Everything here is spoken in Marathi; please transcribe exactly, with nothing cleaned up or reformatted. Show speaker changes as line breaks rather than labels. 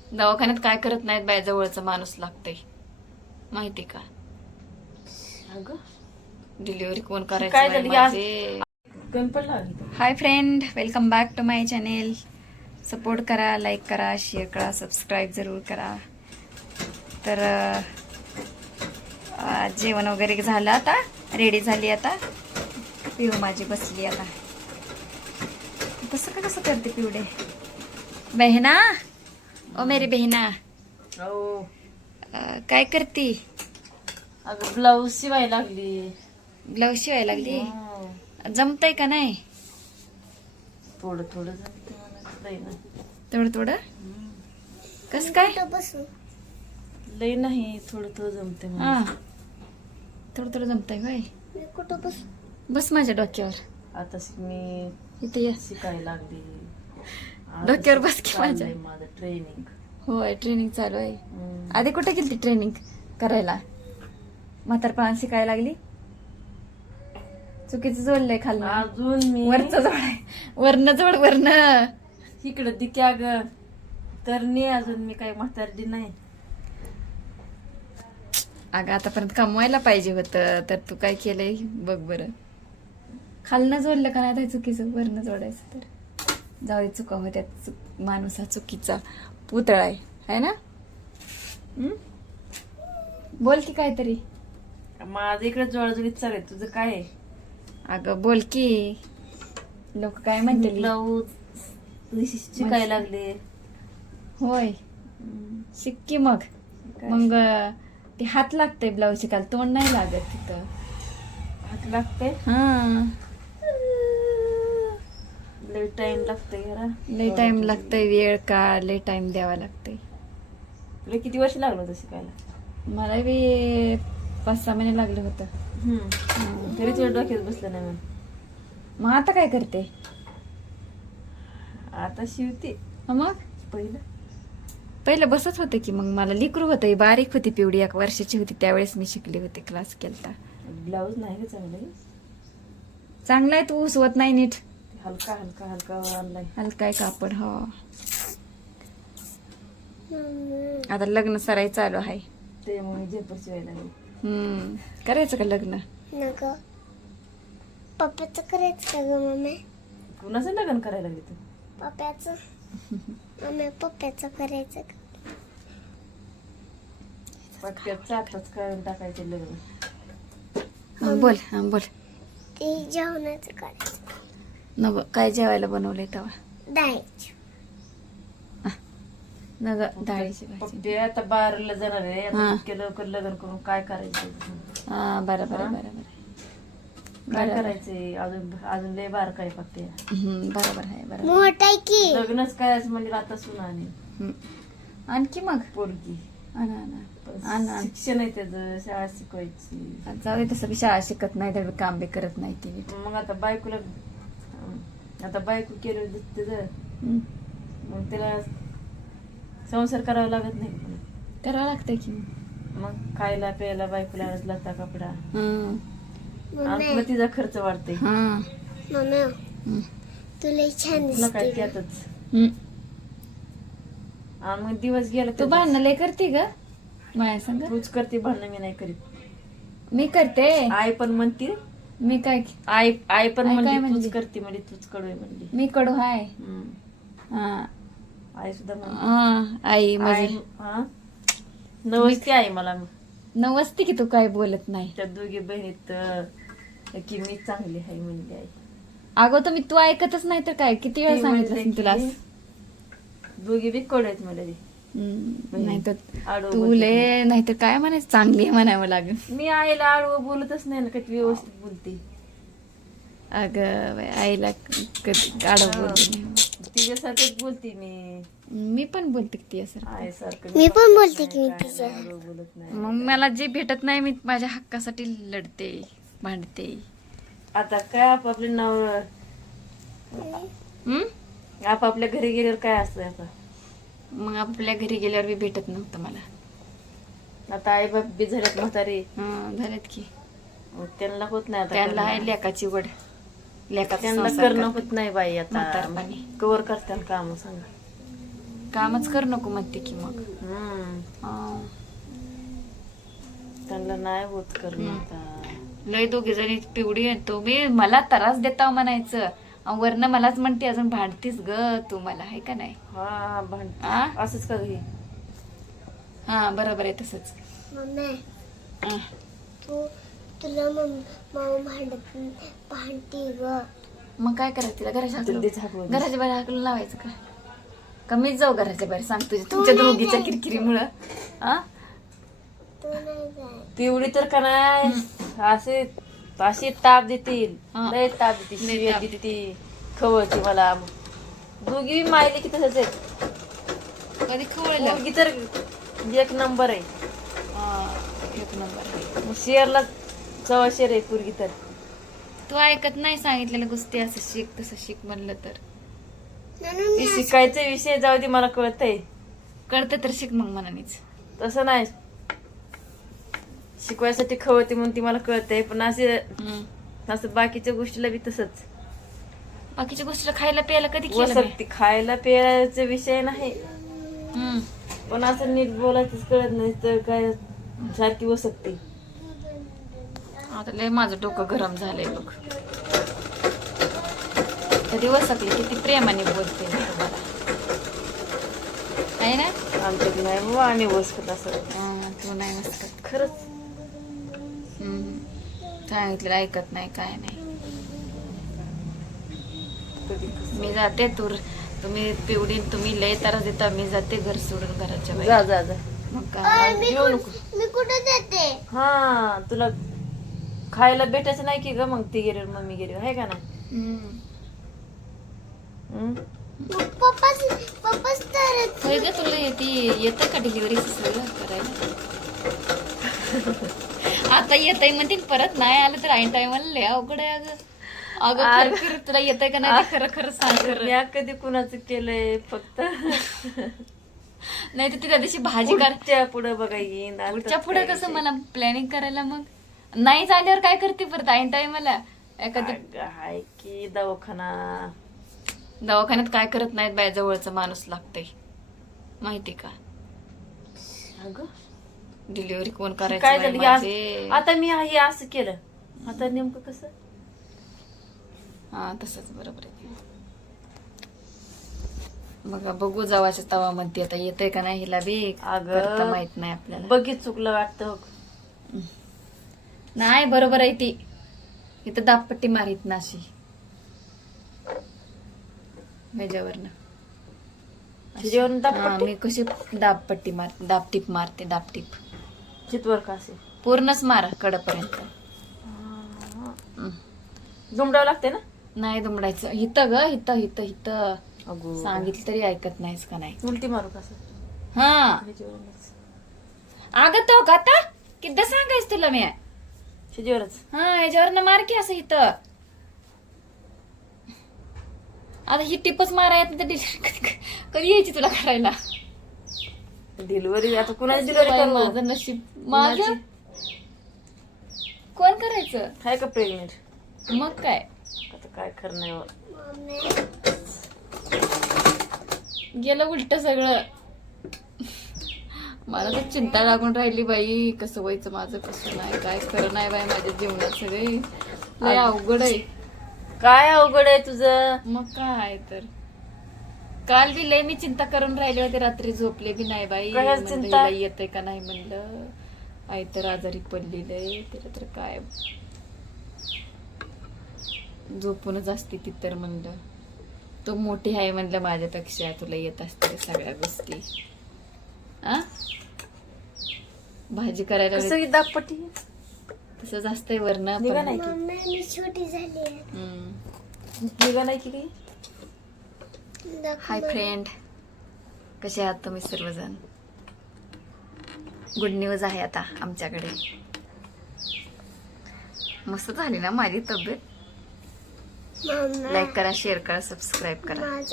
दवाखान्यात काय करत नाहीत बाय, जवळचा माणूस लागतंय माहिती का.
अगं
डिलिव्हरी कोण
काय
करायचं
झालं
बाई
आज?
माझे.
गणपत लागली.
Hi friend, welcome back to my channel. Support करा, लाईक करा, शेअर करा, सबस्क्राईब जरूर करा. तर आज जेवण वगैरे झालं, आता रेडी झाली. आता पिऊ माझी बसली. आता तसं का कसं करते पिवडे. बहिणा, ओ मेरी बहिणा,
हो
अं, काय करती.
अगं ब्लाऊज शिवाय लागली.
ब्लाऊज शिवायला लागली.
हो.
जमतंय का नाही.
थोडं थोडं जमते मला, लय ना.
थोडं थोडं कस काय.
लय नाही, थोडं थोडं जमते मला.
हा, थोडं थोडं जमतंय बाय.
कुठं बस
बस माझ्या डोक्यावर.
आता मी
इथे ये.
शिकायला लागली. आता
डोक्यावर बस की
चाललंय
माझ्या.
माझं ट्रेनिंग.
होय, ट्रेनिंग चालू आहे. आधी कुठे गेली ती ट्रेनिंग करायला. म्हातारपणा शिकायला लागली. चुकीचं जोडलंय खाल्लं.
अजून मी
वरचं जोड आहे, वरनं जोड, वरनं.
इकडं दिक्या ग तर नाही, अजून मी काही म्हातारडी नाही.
अगं आतापर्यंत कमवायला पाहिजे होतं, तर तू काय केलंय बघ बरं. खालनं जोडलं का नाही चुकीचं, वरनं जोडायचं. तर जाऊ दे, चुका होत्या. चुक माणूस हा चुकीचा पुतळा आहे, है ना. हम्म? बोल की काहीतरी.
माझं इकडे जोडाजोडीत चालू आहे. तुझं काय आहे?
अगं बोल की, लोक काय म्हणते.
ब्लाऊज शिकायला लागले.
होय, शिक्की मग. मग ते हात लागतंय ब्लाऊज शिकायला, तोंड नाही लागत तिथं.
हात लागते.
हा,
लय टाइम लागतंय जरा.
लय टाइम लागतंय. वेळ का लय टाइम द्यावा लागतंय.
तुला किती वर्ष लागलं होतं शिकायला?
मला बी पाच सहा महिने लागले होतं.
तरी तुझ्या डोक्यात बसलं नाही मग.
मग आता काय करते.
आता शिवते.
हा, मग
पहिलं
पहिलं बसत होते की. मग मला लिकरू होतं, बारीक होती पिवडी, एक वर्षाची होती त्यावेळेस मी शिकले होते, क्लास केलता.
ब्लाऊज नाही का चांगलं?
चांगला आहे, तू उसवत नाही नीट.
हलका हलका हलका आणलाय.
हलकाय कापड. हो, आता लग्न सराई चालू आहे.
ते मग मी झेपर शिवायला लागली.
हम्म, करायचं का लग्न.
नको. पप्पाचं करायचं का ग मम्मी.
कुणाचं लग्न करायला लागली तू?
पप्पाचं. मम्मी पप्पाचं करायचं का.
पटक्यात आताच काढून टाकायचे लग्न.
हा, बोल. हा, बोल.
ते जेवणाचं करायचं.
नव काय जेवायला बनवलंय तेव्हा.
डाळीचं.
नग डाळीची भाजी.
पप्पे आता बाराला जाणार आहे.
हा.
आता इतक्या लवकर लग्न करून काय करायचं?
हा, बरं बरं बरं बरं.
काय
बरं.
करायचंय? अजून अजून लय बार काय पप्पे.
हम्म, बरोबर आहे. बरोबर.
मोठा आहे की.
लग्नच करायचं म्हणजे आता सुना आणि
हम्म. आणखी मग
पोरगी.
आणा आणा आण आण.
शिक्षण आहे त्याचं, शाळा शिकवायची.
जाऊ दे, तसं बी शाळा शिकत नाही, तर काम बी करत नाही ती.
मग आता बायकोला आता बायको केलं त्याचं,
हम्म.
मग त्याला संसार करावा लागत नाही का?
करावं लागतंय की.
मग खायला प्यायला बायकोला लता कपडा.
हम्म.
आणि मग तिचा खर्च वाढते.
हा.
मम्मी
हम्म.
तुला छान
तुला काय
दिसते.
त्यातच.
हम्म.
आणि मग दिवस गेला
तू
त्यातच.
भांडणं लय करते ग माया संग.
तूच करते भांडणं, मी नाही करीत.
मी करते.
आई पण म्हणते,
मी काय
आई आई पण
आई काय
म्हणली
म्हणली?
तूच करते म्हणजे तूच कडू आहे म्हणली.
मी कडू हाय.
हम्म.
हा.
आई सुद्धा म्हणली.
हा, आई माझी
आई हा नवसते आई मला.
नवसती की, तू काय बोलत नाही.
त्या दोघी बहिणीत अं, की मी चांगली आहे म्हणली आई.
अगं तुम्ही तू ऐकतच नाही तर काय. किती वेळा
ती
सांगितलं
म्हणते
असेल तुला.
की दोघी बी कडू आहेत मला.
हम्म, नाही तर
आडवं
तू
बोलते
ले नाही तर काय म्हणायचं, चांगली आहे म्हणावं लागेल.
मी आईला आडवं बोलतच नाही ना, कधी व्यवस्थित बोलते.
अगं बाई, आईला कधी आडव बोलते नाही.
तिच्यासारखंच बोलते मी.
मी पण बोलते किती असं.
आईसारखं
मी पण बोलते की मी
काय नाही,
तिच्या.
आडवं बोलत नाही.
मग मला जे भेटत नाही मी माझ्या हक्कासाठी लढते, भांडते.
आता काय आपापले नाव
हम्म.
आपापल्या घरी गेल्यावर काय असतं आता.
मग आपल्या घरी गेल्यावर बी भेटत नव्हतं मला.
आता आई बाप बी झाल्यात म्हातारे.
हा, झालेत की.
मग त्यांना होत नाही आता
त्यांना
करणं.
आहे लेकाची वड. लेकाचा
त्यांना
संसार
करणं
करतात.
होत नाही बाई आता.
म्हातारपणी.
कवर करतात काम सांगा.
कामच करू नको म्हणते की मग
हम्म
हा.
त्यांना नाही होत करणं आता.
लय दोघी जणी पिवडी आहे तुम्ही मला त्रास देता म्हणायचं अन वरनं मलाच म्हणते अजून भांडतीस ग तू मला आहे का नाही
हा भांड
हा
असंच का घे.
हा बरोबर आहे तसंच
मम्मी
हा.
तू तुला मम्मी मामा भांडत भांडती ग.
मग काय करायचं तिला घराच्या
तुला
हाकलून-
तेच हाकलून.
घराच्या बाहेर हाकलून लावायचं का कमीच जाऊ घराच्या बाहेर सांग तुझ्या तुमच्या दोघीच्या किरकिरीमुळं हा
तू नाही जाय.
पिवळी तर का नाही असे अशी ताप देतील
हा.
लय ताप देते
लय
शिव्या
ताप.
देते ती खवळती मला. दोघी मायले की तसंच आहे.
कधी खवळलं
मुलगी तर एक नंबर आहे.
हा, एक नंबर
मग शेरला सव्वा शेर आहे पोरगी तर.
तू ऐकत नाही सांगितलेलं गोष्टी असं शिक तसं शिक म्हणलं तर
म्हणून
ते शिकायचा विषय जाऊ दे मला कळतंय.
कळतं तर शिक मग मनानेच
तसं नाही शिकवायसाठी खवळते म्हणून ती मला कळतंय पण असे
हम्म.
असं बाकीच्या गोष्टीला बी तसंच
बाकीच्या गोष्टीला खायला प्यायला कधी केलं मी?
वसकती खायला प्यायचा विषय नाही
हम्म.
पण असं नीट बोलायचंच कळत नाही तर काय सारखी वसकती.
आता लय माझं डोकं गरम झालंय बघ कधी वसकली किती प्रेमाने बोलते मी तुम्हाला आहे ना
आमच्यात नाही बाबा आम्ही वसकत असं
हा, तू नाही वसकत
खरंच.
हम्म. सांगितलेलं ऐकत नाही काय नाही
कधी
मी जाते तूर तुम्ही पिवडी तुम्ही लय त्रास देता मी जाते घर सोडून घराच्या
जा
बाहेर
जा जा.
मग काय
मी
जेवू नको.
कुठं मी कुठं जाते.
हा तुला खायला भेटायचं नाही की ग मग ती गेली मम्मी गेली आहे का नाही.
हम्म.
हम्म?
पप्पाच पप्पाच तर
होय ग तुला येते येतं का डिलिव्हरी सगळं करायला आता येतंय म्हणते परत नाही आलं तर ऐन टायमाला लय अवघड आहे अगं अगं खरं खरं तुला येतंय का नाही ते खरं खरं सांग खरं
मी कधी कुणाचं केलंय फक्त
नाही तर ती त्या दिवशी भाजी कर
पुढच्या पुढे बघा येईन आता
पुढच्या पुढे
काय
कसं
विषय.
मला प्लॅनिंग करायला मग नाही झाल्यावर काय करते परत ऐन टायमाला एखादी
अगं, हाय की दवाखाना
दवाखान्यात काय करत नाहीत बाय जवळचा माणूस लागतंय माहिती का
अगं
डिलिव्हरी कोण
काय
करायचं
झालं
बाई
की
माझे?
आज- आता मी हे असं केलं आता नेमकं कसं
हा तसंच बरोबर आहे मग बघू जावाच्या तवा म्हणते आता येतंय का नाही हिला बी
अगं.
करता माहित नाही आपल्याला
बघित चुकलं वाटतं हो.
नाही बरोबर आहे ती इथं दाबपट्टी मारित ना अशी ह्याच्यावरनं
शिजेवरून
हा,
दाबपट्टी
मी कशी दाबपट्टी मार दाबटीप मारते दाबटीप
चितवर का असे
पूर्णच मार कडपर्यंत हम्म.
जुमडावं लागते ना.
नाही दुमडायचं हिथं ग हिथं हिथं हिथं
अगो
सांगितलं तरी ऐकत नाहीस का नाही
उलटी मारू का असं
हा
ह्याच्यावरूनच.
अगं तो गाता किद्दा सांगायच तुला मी
शिजेवरच
हा ह्याच्यावर मार की असं इथं आता ही टिपच मारा येत नाही तर डिलिव्हरी कधी कधी यायची तुला करायला
डिलिव्हरी आता कुणाची
बाई,
डिलिव्हरी करू
माझं नशीब माझं कोण करायचं
आहे का प्रेग्नेंट
मग काय
आता काय खरं नाही बा.
मम्मी
गेलं उलट सगळं मला तर चिंता लागून राहिली बाई कसं व्हायचं माझं कसं नाही काय खरं नाही बाई माझ्या जीवनात सगळे लय अवघड आहे
काय अवघड आहे तुझं.
मग काय तर काल बी लय मी चिंता करून राहिले होते रात्री झोपले बी नाही बाई
कशाची
म्हणलं
चिंता?
हिला येतंय का नाही म्हणलं आई तर आजारी पडलेलं तिला तर काय झोपूनच असते ती तर म्हणलं तो मोठी आहे म्हणलं माझ्यापेक्षा तुला येत असते सगळ्या गोष्टी आ भाजी करायला
कसं की दाबपट्टी
तसंच असतंय वरण
निघा नाही की
मम्मी मी छोटी झाली आहे.
निघा नाही की काही.
दाखव
हाय
मला.
फ्रेंड कसे आहात तुम्ही सर्वजण गुड न्यूज आहे आता आमच्याकडे मस्त झाली ना माझी तब्येत
मम्मी
लाईक करा शेअर करा सबस्क्राईब करा
माझं